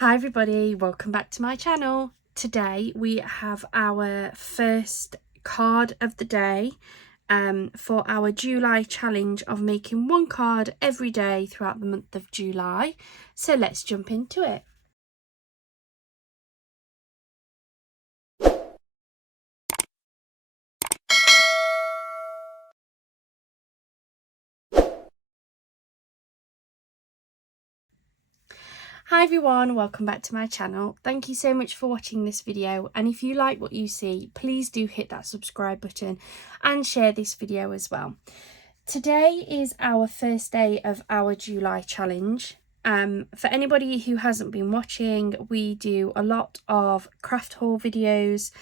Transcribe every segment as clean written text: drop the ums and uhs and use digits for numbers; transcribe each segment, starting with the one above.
Hi everybody, welcome back to my channel. Today we have our first card of the day for our July challenge of making one card every day throughout the month of July. So let's jump into it. Hi everyone, welcome back to my channel. Thank you so much for watching this video, and if you like what you see, please do hit that subscribe button and share this video as well. Today is our first day of our July challenge. For anybody who hasn't been watching, we do a lot of craft haul videos.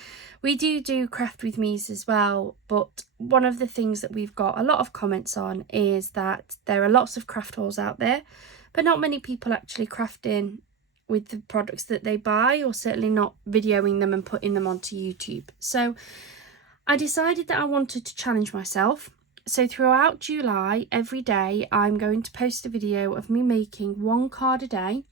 We do craft with me's as well, but one of the things that we've got a lot of comments on is that there are lots of craft hauls out there, but not many people actually crafting with the products that they buy, or certainly not videoing them and putting them onto YouTube. So I decided that I wanted to challenge myself. So throughout July, every day, I'm going to post a video of me making one card a day.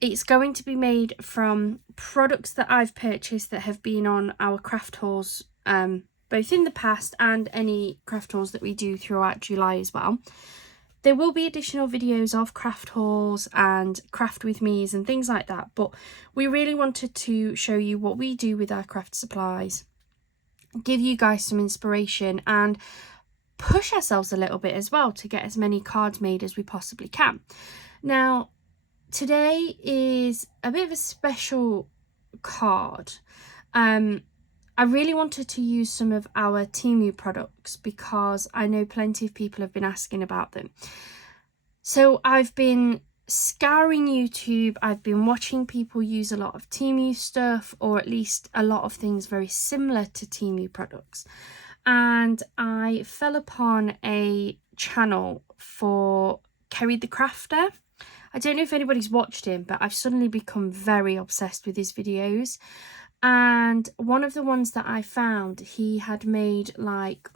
It's going to be made from products that I've purchased that have been on our craft hauls, both in the past and any craft hauls that we do throughout July as well. There will be additional videos of craft hauls and craft with me's and things like that, but we really wanted to show you what we do with our craft supplies, give you guys some inspiration and push ourselves a little bit as well to get as many cards made as we possibly can. Now, today is a bit of a special card. I really wanted to use some of our Temu products because I know plenty of people have been asking about them. So I've been scouring YouTube, I've been watching people use a lot of Temu stuff, or at least a lot of things very similar to Temu products. And I fell upon a channel for Kerry the Crafter. I don't know if anybody's watched him, but I've suddenly become very obsessed with his videos. And one of the ones that I found, he had made like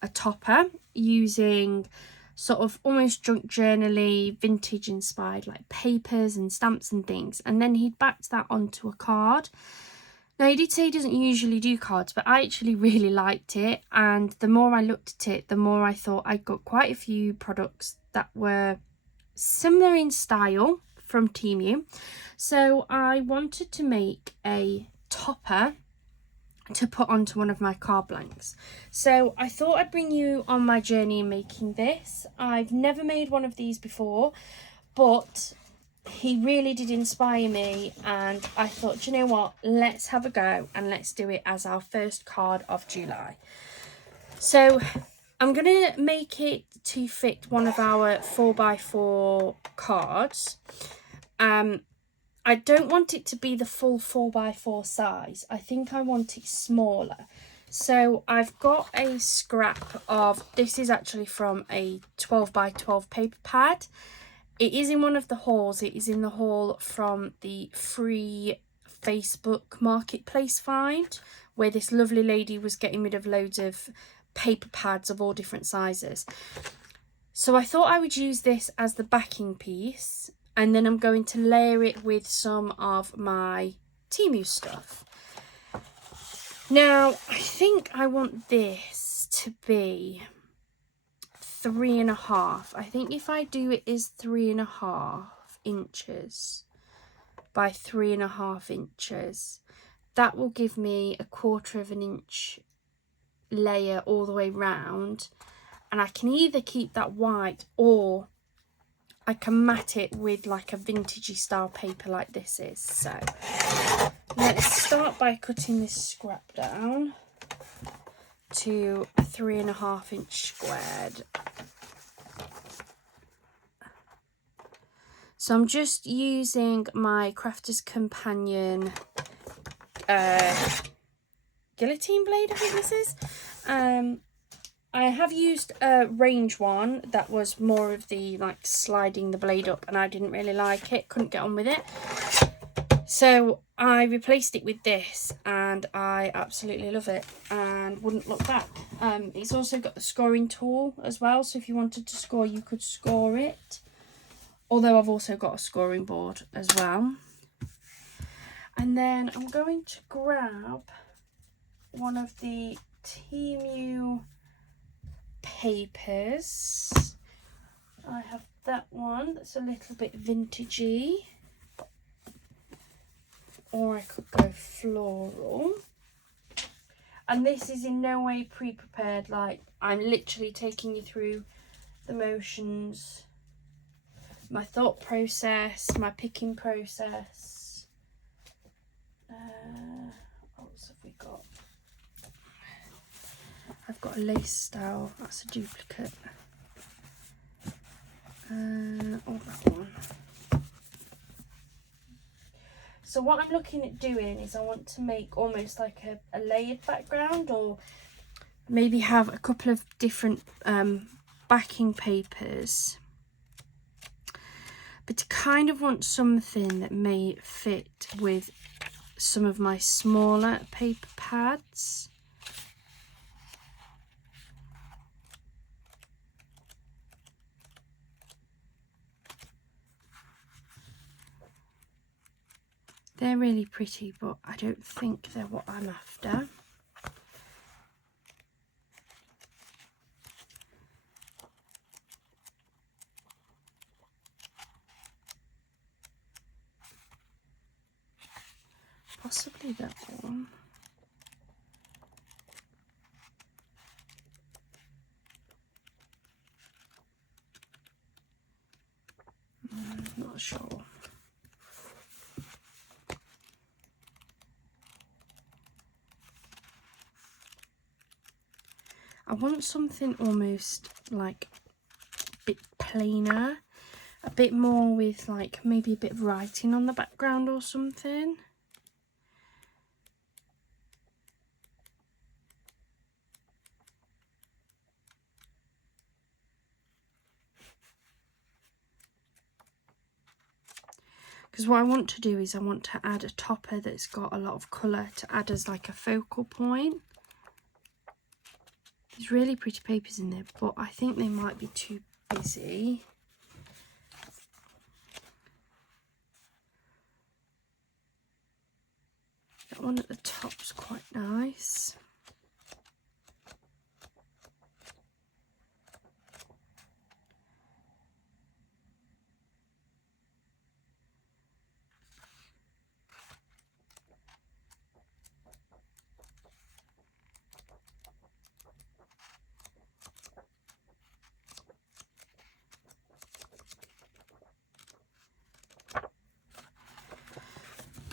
a topper using sort of almost junk journal-y, vintage inspired like papers and stamps and things, and then he'd backed that onto a card. Now, he did say he doesn't usually do cards, but I actually really liked it, and the more I looked at it, the more I thought I got quite a few products that were similar in style from Temu. So I wanted to make a topper to put onto one of my card blanks. So I thought I'd bring you on my journey in making this. I've never made one of these before, but he really did inspire me, and I thought, you know what, let's have a go and let's do it as our first card of July. So I'm going to make it to fit one of our 4x4 cards. I don't want it to be the full 4x4 size. I think I want it smaller. So I've got a scrap of, this is actually from a 12x12 paper pad. It is in one of the hauls. It is in the haul from the free Facebook marketplace find, where this lovely lady was getting rid of loads of paper pads of all different sizes. So I thought I would use this as the backing piece, and then I'm going to layer it with some of my Temu stuff. Now, I think I want this to be 3.5. I think if I do it as 3.5 inches by 3.5 inches, that will give me a 1/4 inch layer all the way round, and I can either keep that white or I can mat it with like a vintagey style paper like this is. So let's start by cutting this scrap down to 3.5 inch squared. So I'm just using my Crafter's Companion guillotine blade, I think this is. I have used a range one that was more of the like sliding the blade up, and I didn't really like it, couldn't get on with it. So I replaced it with this, and I absolutely love it and wouldn't look back. It's also got the scoring tool as well, so if you wanted to score, you could score it. Although I've also got a scoring board as well. And then I'm going to grab one of the Temu papers. I have that one that's a little bit vintagey, or I could go floral. And this is in no way pre-prepared, like I'm literally taking you through the motions, my thought process, my picking process. What else have we got? I've got a lace style, that's a duplicate. Oh, that one. So what I'm looking at doing is I want to make almost like a layered background, or maybe have a couple of different backing papers, but to kind of want something that may fit with some of my smaller paper pads. They're really pretty, but I don't think they're what I'm after. Possibly that one. Not sure. I want something almost like a bit plainer, a bit more with like maybe a bit of writing on the background or something. Because what I want to do is I want to add a topper that's got a lot of colour to add as like a focal point. There's really pretty papers in there, but I think they might be too busy. That one at the top's quite nice.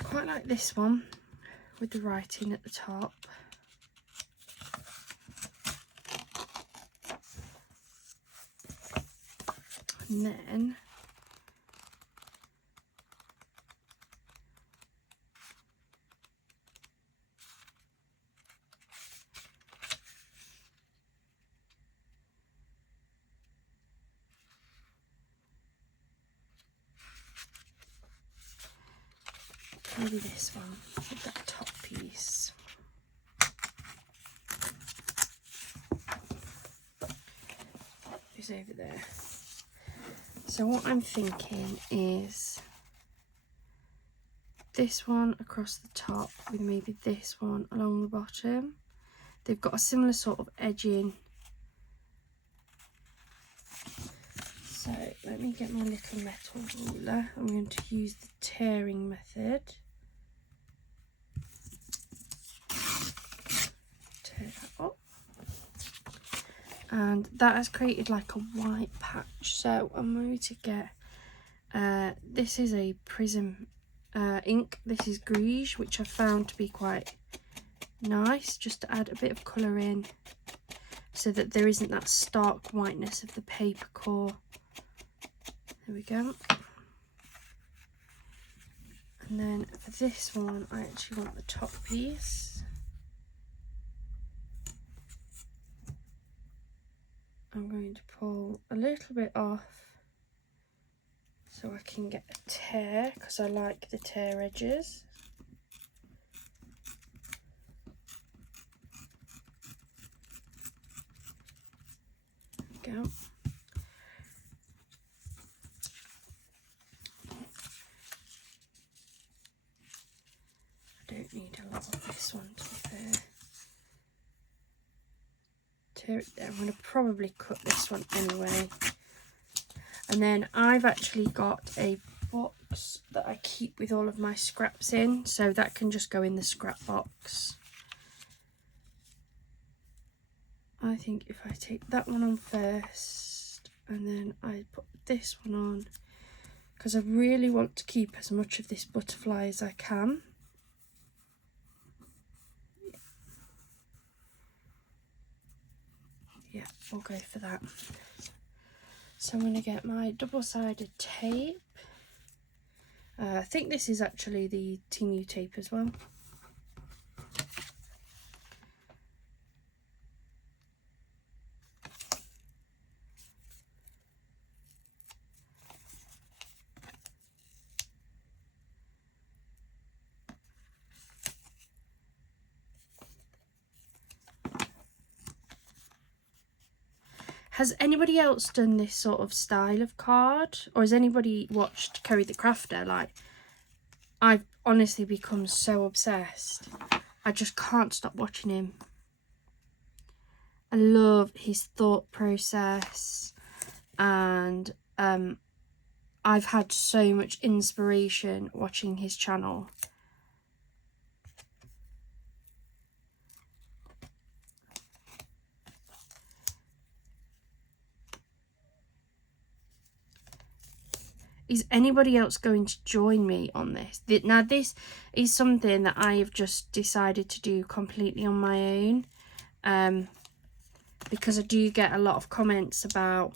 Quite like this one with the writing at the top. And then maybe this one with that top piece. Is over there. So what I'm thinking is this one across the top with maybe this one along the bottom. They've got a similar sort of edging. So let me get my little metal ruler. I'm going to use the tearing method. Tear that up. And that has created like a white patch. So I'm going to get, this is a Prism ink. This is Grige, which I found to be quite nice, just to add a bit of colour in so that there isn't that stark whiteness of the paper core. There we go. And then for this one, I actually want the top piece. I'm going to pull a little bit off so I can get a tear, because I like the tear edges. There we go. need a lot of this one, to be fair. Tear it there. I'm going to probably cut this one anyway. And then I've actually got a box that I keep with all of my scraps in, so that can just go in the scrap box. I think if I take that one on first and then I put this one on, because I really want to keep as much of this butterfly as I can. Yeah, we'll go for that. So I'm going to get my double-sided tape. I think this is actually the Temu tape as well. Has anybody else done this sort of style of card? Or has anybody watched Kerry the Crafter? Like, I've honestly become so obsessed. I just can't stop watching him. I love his thought process. And I've had so much inspiration watching his channel. Is anybody else going to join me on this? Now, this is something that I have just decided to do completely on my own. Because I do get a lot of comments about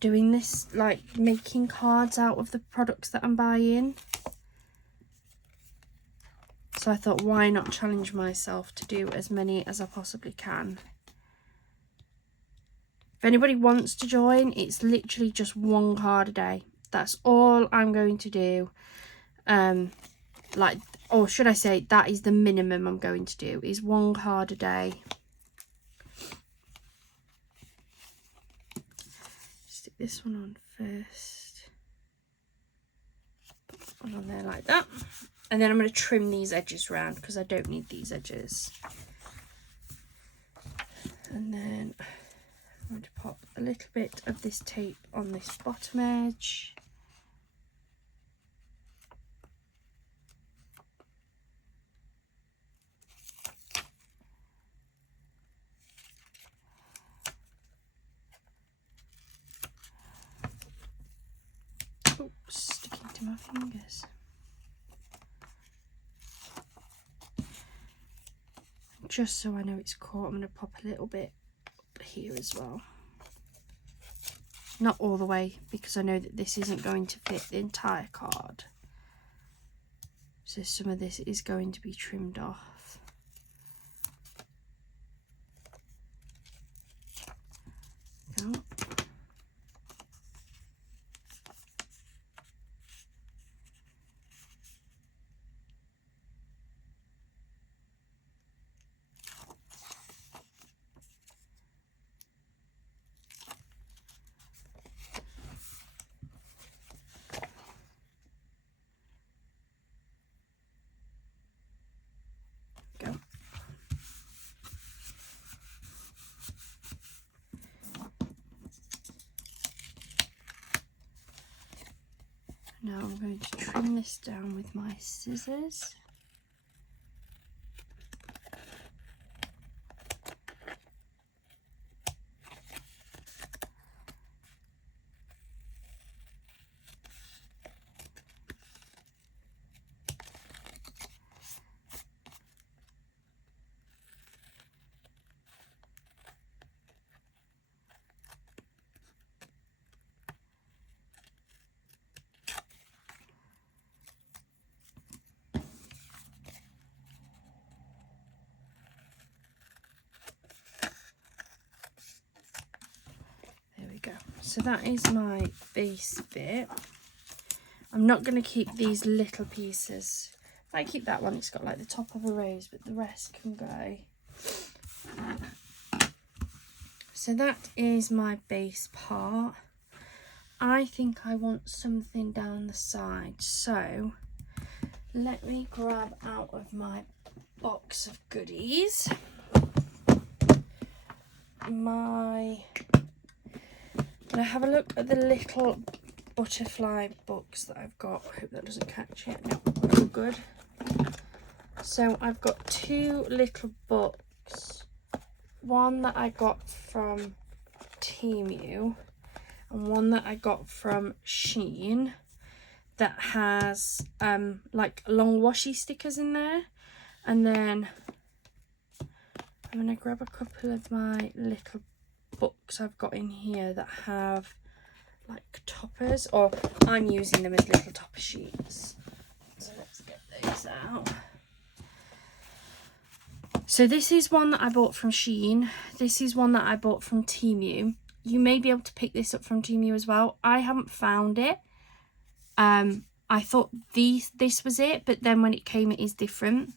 doing this, like making cards out of the products that I'm buying. So I thought, why not challenge myself to do as many as I possibly can. If anybody wants to join, it's literally just one card a day. That's all I'm going to do. Like, or should I say, that is the minimum I'm going to do, is one card a day. Stick this one on first. Put one on there like that. And then I'm going to trim these edges round because I don't need these edges. And then I'm going to pop a little bit of this tape on this bottom edge. Oops, sticking to my fingers. Just so I know it's caught, I'm going to pop a little bit up here as well. Not all the way, because I know that this isn't going to fit the entire card. So some of this is going to be trimmed off. Go. Now I'm going to trim this down with my scissors. So that is my base bit. I'm not going to keep these little pieces. If I keep that one, it's got like the top of a rose, but the rest can go. So that is my base part. I think I want something down the side. So let me grab out of my box of goodies I'm gonna have a look at the little butterfly books that I've got. I hope that doesn't catch it. No, we're all good. So I've got two little books. One that I got from Temu and one that I got from Shein that has like long washi stickers in there. And then I'm going to grab a couple of my little books I've got in here that have like toppers, or I'm using them as little topper sheets. So let's get those out. So this is one that I bought from Shein. This is one that I bought from Temu. You may be able to pick this up from Temu as well. I haven't found it. I thought this was it, but then when it came it is different.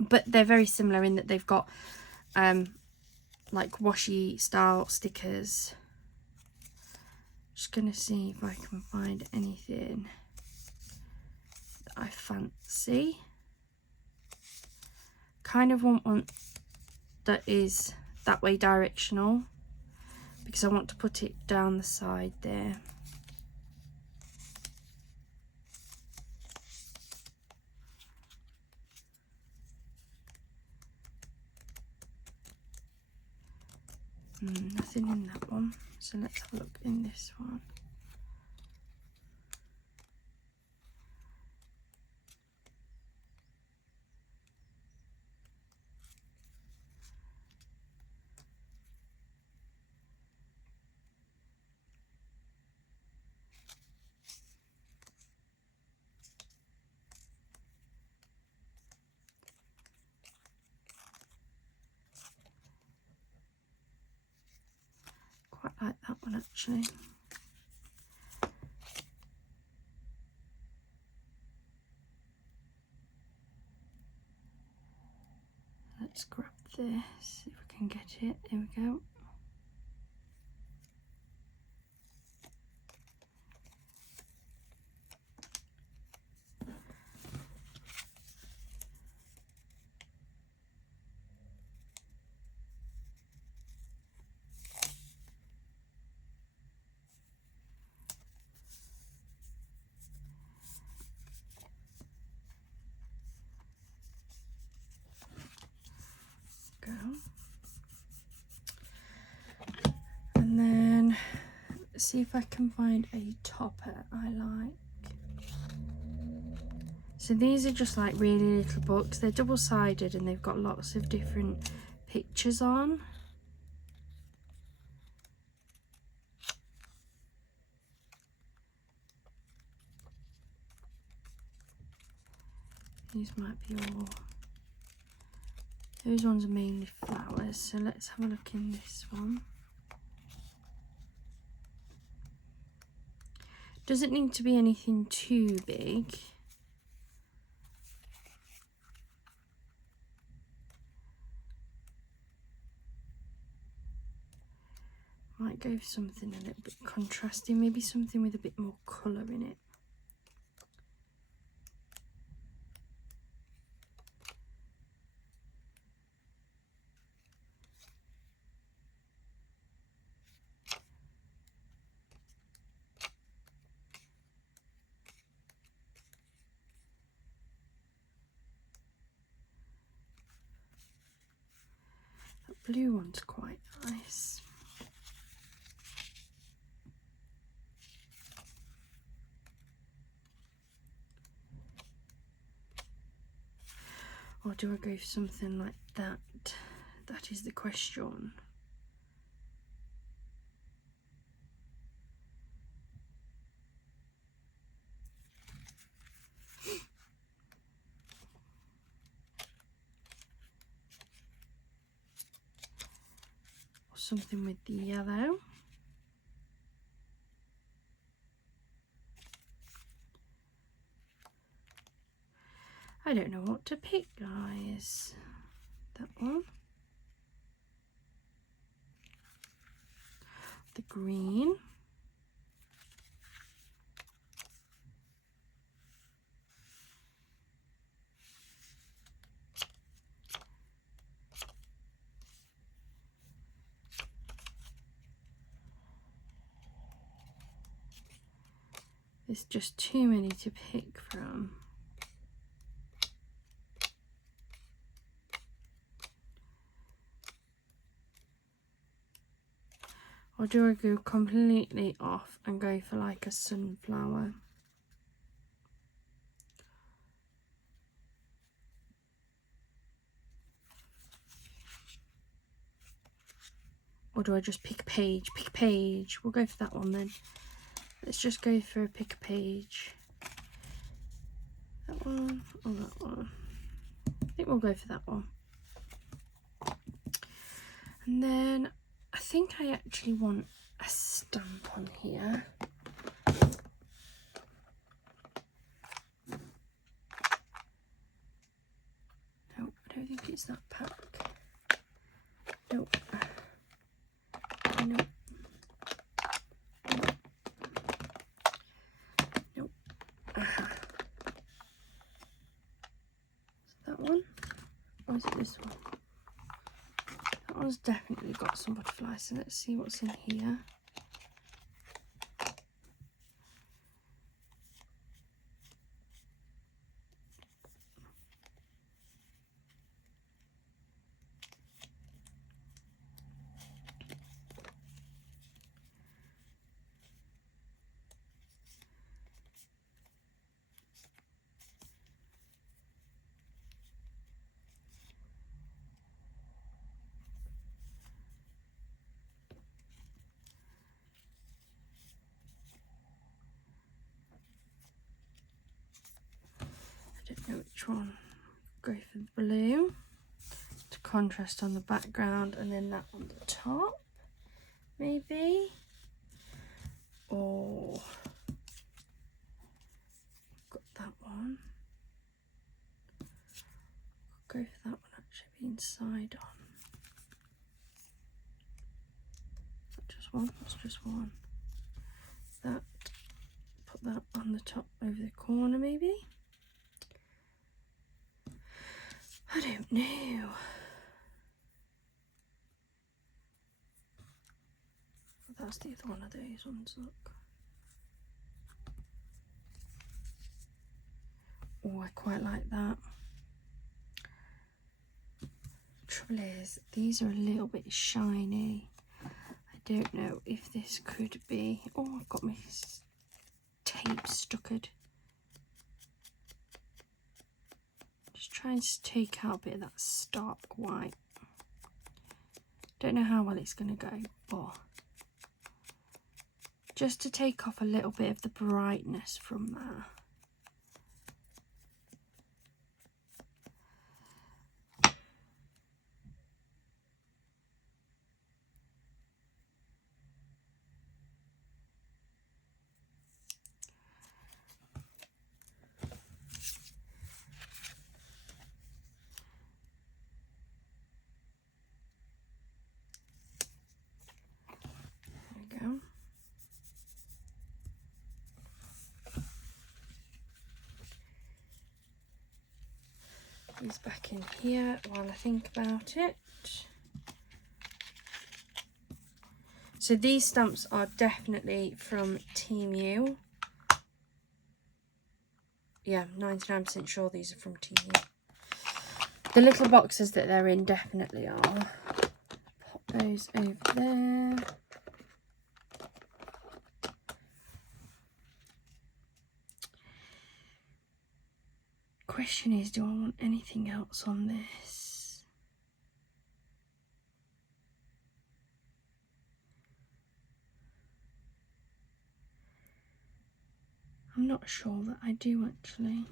But they're very similar in that they've got like washi style stickers. Just gonna see if I can find anything that I fancy. Kind of want one that is that way directional because I want to put it down the side there. Nothing in that one, so let's have a look in this one. Quite like that one actually. Let's grab this, see if we can get it. There we go. And then see if I can find a topper I like. So these are just like really little books. They're double-sided and they've got lots of different pictures on. These might be all, those ones are mainly flowers, so let's have a look in this one. Doesn't need to be anything too big. Might go for something a little bit contrasting, maybe something with a bit more colour in it. That blue one's quite nice. Or do I go for something like that? That is the question. Or something with the yellow. I don't know what to pick, guys. That one. The green. There's just too many to pick from. Or do I go completely off and go for like a sunflower? Or do I just pick a page? Pick a page. We'll go for that one then. Let's just go for a pick a page. That one or that one? I think we'll go for that one. And then I think I actually want a stamp on here. No, I don't think it's that pack. Nope. Nope. Nope. Is that one? Or is it this one? That one's definitely got some butterflies, so let's see what's in here. I don't know which one. Go for the blue to contrast on the background, and then that on the top, maybe. Or got that one. Go for that one actually inside on. Is that just one? That's just one. That. Put that on the top over the corner maybe. I don't know. Oh, that's the other one of those ones, look. Oh, I quite like that. Trouble is, these are a little bit shiny. I don't know if this could be... Oh, I've got my tape stuckered. Just trying to take out a bit of that stark white. Don't know how well it's going to go, but just to take off a little bit of the brightness from there. These back in here while I think about it. So these stamps are definitely from Temu. Yeah, 99% sure these are from Temu. The little boxes that they're in definitely are. Pop those over there. Question is, do I want anything else on this? I'm not sure that I do actually.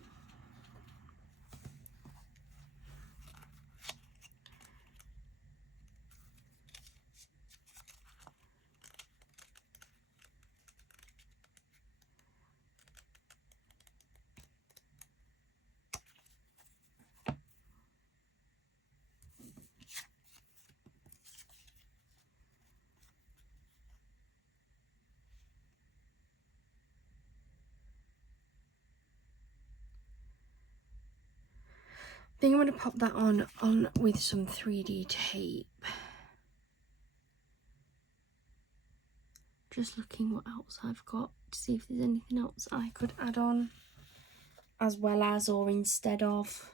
I think I'm going to pop that on with some 3D tape. Just looking what else I've got to see if there's anything else I could add on as well as or instead of.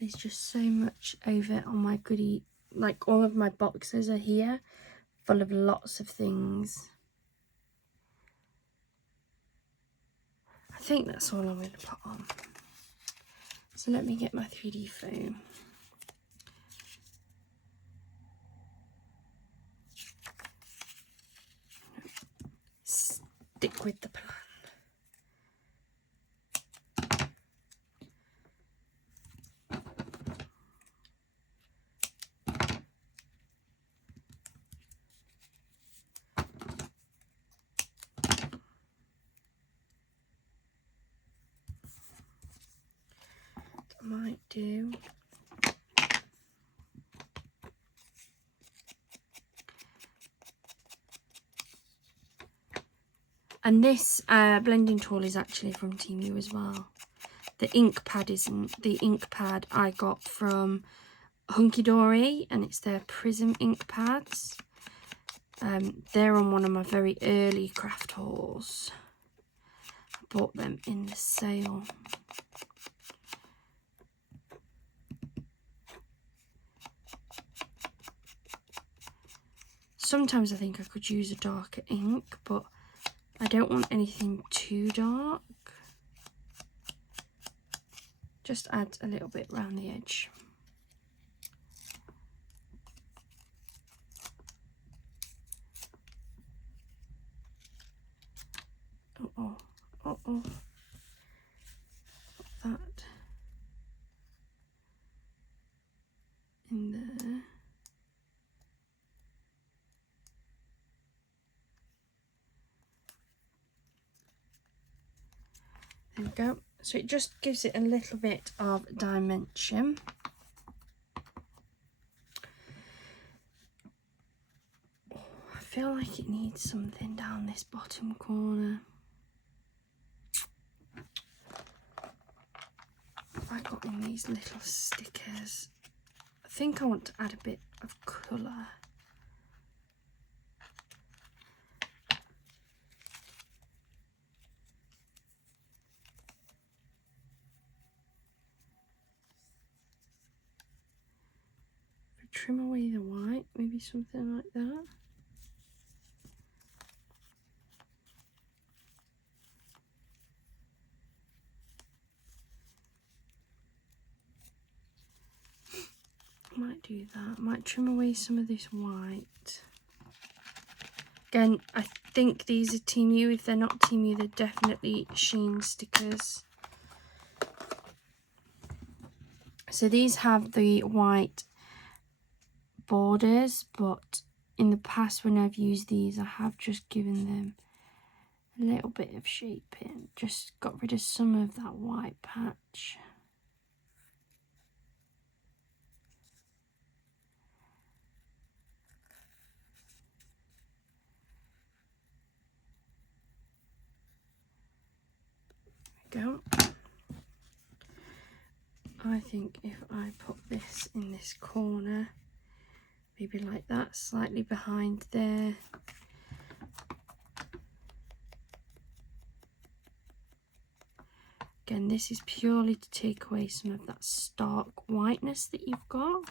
There's just so much over on my goodie, like all of my boxes are here full of lots of things. I think that's all I'm going to put on. So let me get my 3D foam. Stick with the plan. I might do and this blending tool is actually from Temu as well. The ink pad isn't. The ink pad I got from Hunky Dory, and it's their Prism ink pads. They're on one of my very early craft hauls. I bought them in the sale. Sometimes I think I could use a darker ink, but I don't want anything too dark. Just add a little bit around the edge. Uh-oh, uh-oh. Put that in there. There we go. So it just gives it a little bit of dimension. Oh, I feel like it needs something down this bottom corner. I got in these little stickers. I think I want to add a bit of colour. Trim away the white, maybe something like that. Might do that. Might trim away some of this white. Again, I think these are Temu. If they're not Temu, they're definitely Sheen stickers. So these have the white borders, but in the past when I've used these, I have just given them a little bit of shaping. Just got rid of some of that white patch. Go. I think if I put this in this corner, maybe like that, slightly behind there. Again, this is purely to take away some of that stark whiteness that you've got.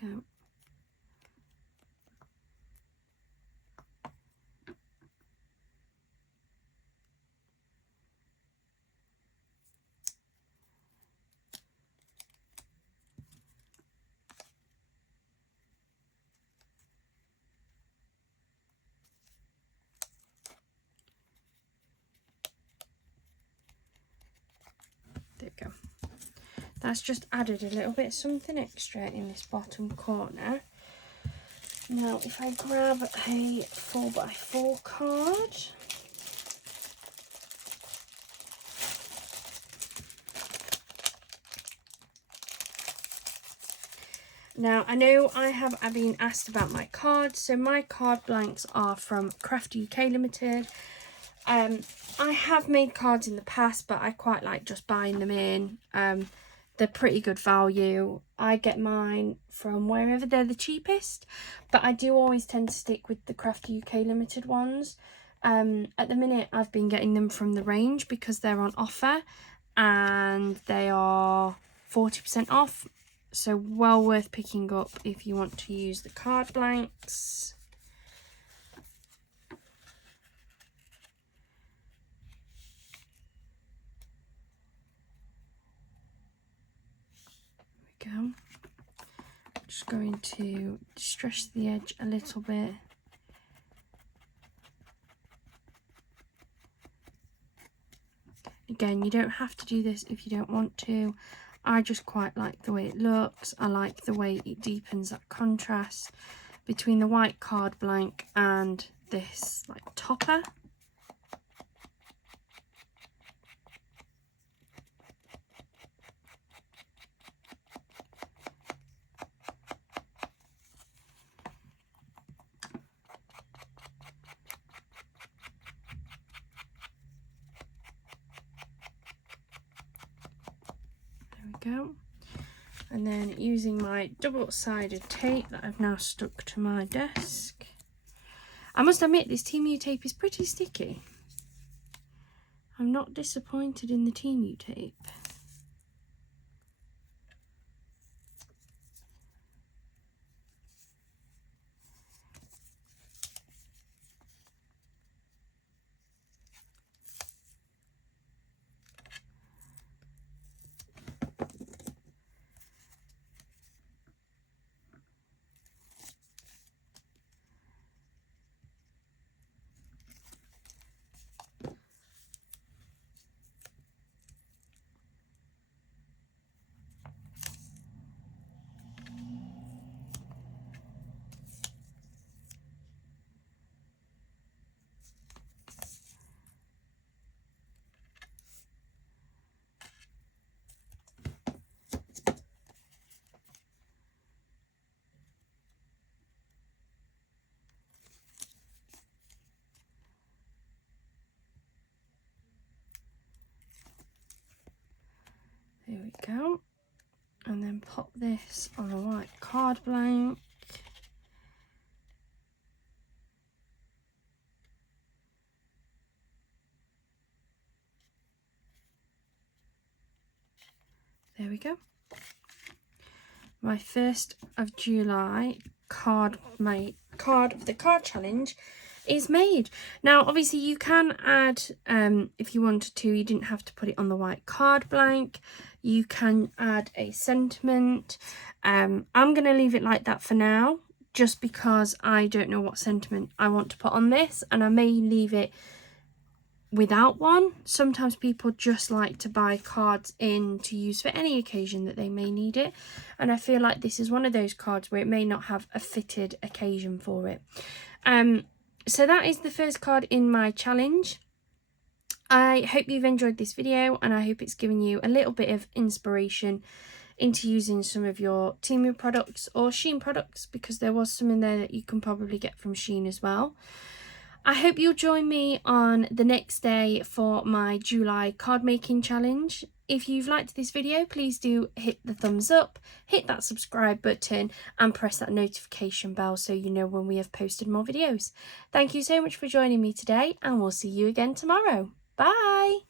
There we go. There we go. That's just added a little bit something extra in this bottom corner. Now, if I grab a 4x4 card, now I know I have been asked about my cards. So my card blanks are from Craft UK Limited. I have made cards in the past, but I quite like just buying them in. They're pretty good value. I get mine from wherever they're the cheapest, but I do always tend to stick with the Craft UK Limited ones. At the minute, I've been getting them from the range because they're on offer and they are 40% off. So well worth picking up if you want to use the card blanks. There we go. Just going to stretch the edge a little bit. Again, you don't have to do this if you don't want to. I just quite like the way it looks. I like the way it deepens that contrast between the white card blank and this like topper. Go. And then using my double-sided tape that I've now stuck to my desk. I must admit this Temu tape is pretty sticky. I'm not disappointed in the Temu tape. There we go. And then pop this on a white card blank. There we go. My 1st of July the card challenge is made. Now obviously you can add, if you wanted to, you didn't have to put it on the white card blank. You can add a sentiment. I'm going to leave it like that for now, just because I don't know what sentiment I want to put on this, and I may leave it without one. Sometimes people just like to buy cards in to use for any occasion that they may need it, and I feel like this is one of those cards where it may not have a fitted occasion for it. So that is the first card in my challenge. I hope you've enjoyed this video, and I hope it's given you a little bit of inspiration into using some of your Temu products or Shein products, because there was some in there that you can probably get from Shein as well. I hope you'll join me on the next day for my July card making challenge. If you've liked this video, please do hit the thumbs up, hit that subscribe button and press that notification bell so you know when we have posted more videos. Thank you so much for joining me today, and we'll see you again tomorrow. Bye!